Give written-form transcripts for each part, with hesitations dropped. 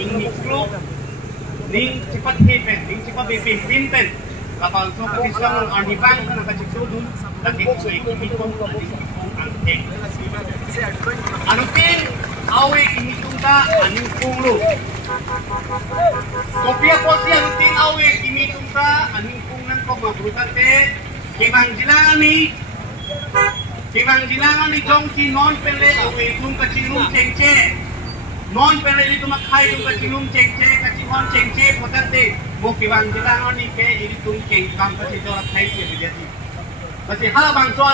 ini klub ning cepat hepen ning cepat bepin pen kapal so kapisang anibang na kacitudun lagi so ikimikong ante anutin awe kimitung ta aning punglo kopia posi anutin awe kimitung ta aning pungnan ko mabrutante Kibang jilangan ni jongsi non pele awe tung kacilum cengce non pele itu makai tung kacilum cengce kacilum cengce potente mo kibang jilangan ni ke ini tung cengkang kacilum kai ke dia di pasti hal bangso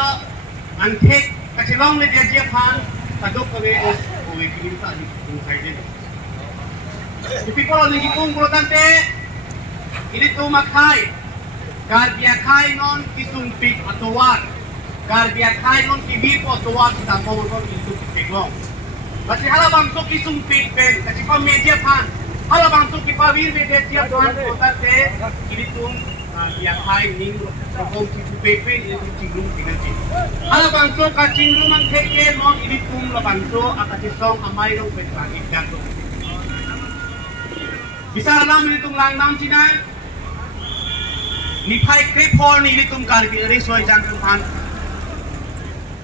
antek kacilum le dia dia pan kadok ke awe kibing ta ni tung kai dia tapi kalau ni tung potente ini tung makai Garbia kai non kisumpik atau war Garbia kai non kibipo atau war kita mau non kisumpik long. Masih halabang tu kisumpik ben, kasi pa media pan. Halabang tu kipawir media pan kota te ini tum ya kai ning kong kisumpik ben ini cinglung pinanci. Halabang tu kacinglung ang teke non ini tum labang tu akasi song amai long ben lagi jatuh. Bisa alam ini tum langnam Cina. Nipai kripol ni tum kalbi eri soy jang tuhan.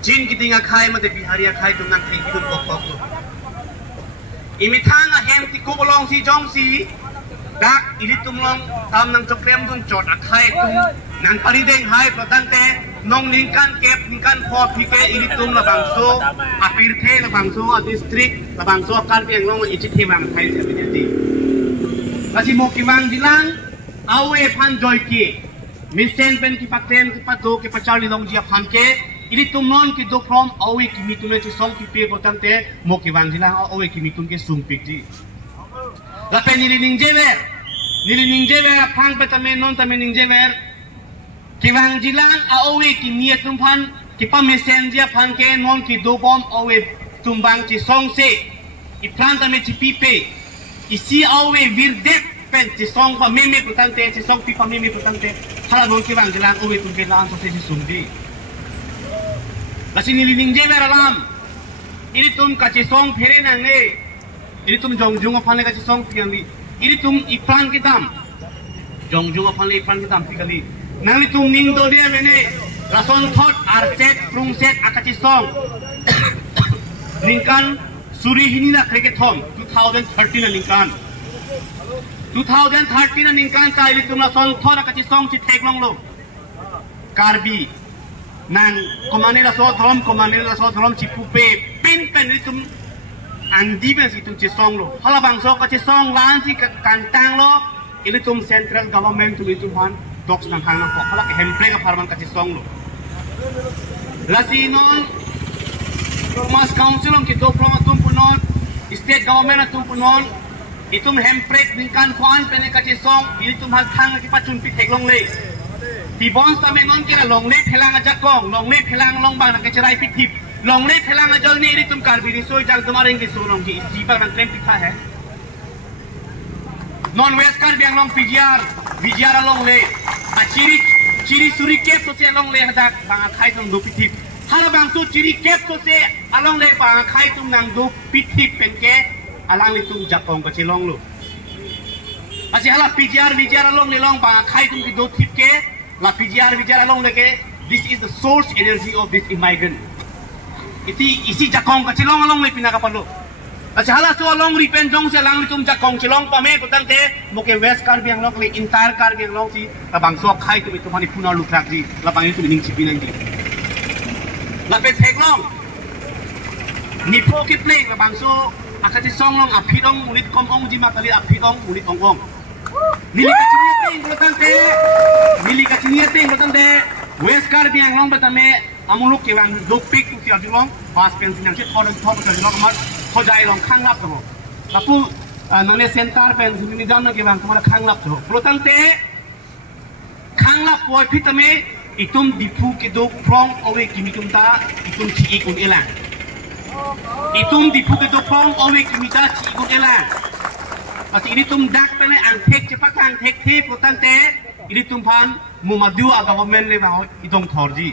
Jin kitinga khai mate biharia khai tum nang thing tum kok tu. Imi thang a hem ti ko bolong si jong si dak ili tum long tam nang chokrem dun chot a khai tum nang pari deng hai protante nong ningkan kep ningkan pho phike ili tum la bangso apir the la bangso a district la bangso kan piang long ichi themang khai se bi ti. Kasi mo kimang bilang awe pan joy ki Misen pen ki paten ki pato ki pachali dong dia phanke ili tumnon ki do from awe ki mitune chi song ki pe botante mo ki wanjila awe ki mitun ke sumpik ji la pen ili ningjever phang patame non tame ningjever ki wanjila awe ki mietum phan ki pa misen dia phanke non ki do bom awe tumbang chi song se I plan tame chi pipe isi awe virdet pen ci song pa meme putante ci song pi pa meme putante hala non ki bang jelang owe tun ke lang so se sumdi lasi nilining je alam ini tum ka ci song phere nang ne ini tum jongjung apane ka ci song piang li ini tum iplan kitam jongjung apane iplan kitam tikali nang li tum ning do dia mene rason thot arset prung set akaci song ningkan suri hinila cricket thom 2013 na ningkan 2013 na ningkan tayo tumla son thora kachi song chi thek long lo karbi nang komanela so throm chi pupe pin pen tum ang diben si tum chi song lo halabang so kachi song lan si kantang lo ili tum central government tum itu han docs nang khang ko halak hemple ka farman kachi song lo lasi non mas council om ki do from tum punon state government tum punon itum hemprek ningkan kuan pene kachi song itum hal thang ki pachun pi thek long le ti bons ta menon kira long le phelang aja kong long le phelang long bang na kecharai pi thip long le phelang aja ni itum karbi ni soi jang tumareng ki so long ki isi pa nang klem pikha hai non west kar biang long pgr long le a chiri suri kep so se long le hadak bang khai tong do pi thip hala bang so chiri kep so se along le bang khai tum nang do pi thip pen ke alang litung jakong kecilong lu masih hala pgr along nilong bang khai tum ki do tip ke la pgr along leke this is the source energy of this immigrant isi jakong kecilong along le pinakapalu masih hala so along ripen jong se alang litung jakong cilong pame putante moke west kar biang lok le entire kar biang long si labang so khai tum itu mani puna lu krak di labang itu ning chipinang di la pe theklong nipo ki play labang so akati song long apidong mulit kom ong jima kali apidong mulit ong ong nili kacinia ting betante west kar biang long betame amuluk ke wang do pik tu sia long pas pen sinyang che thorong thok sia long mar khojai long khang lap to tapu nane center pen sini jan ke wang tomara khang lap to protante khang lap poi pitame itum dipu ke do prong owe kimitum ta itum chi ikun elang itum dipu ke do prong owe kimita chi ikun elang pasti ini tum dak pene antek cepat antek thi protante ini tum pan mumadua government le bahot idong thorji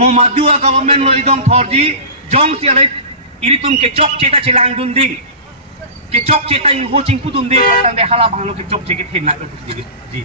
mumadua government lo idong thorji jong si ale ini tum ke chok cheta chilang dunding ke chok che tai ho ching putun de tang de hala bang lo ke chok che ke theng na lo ji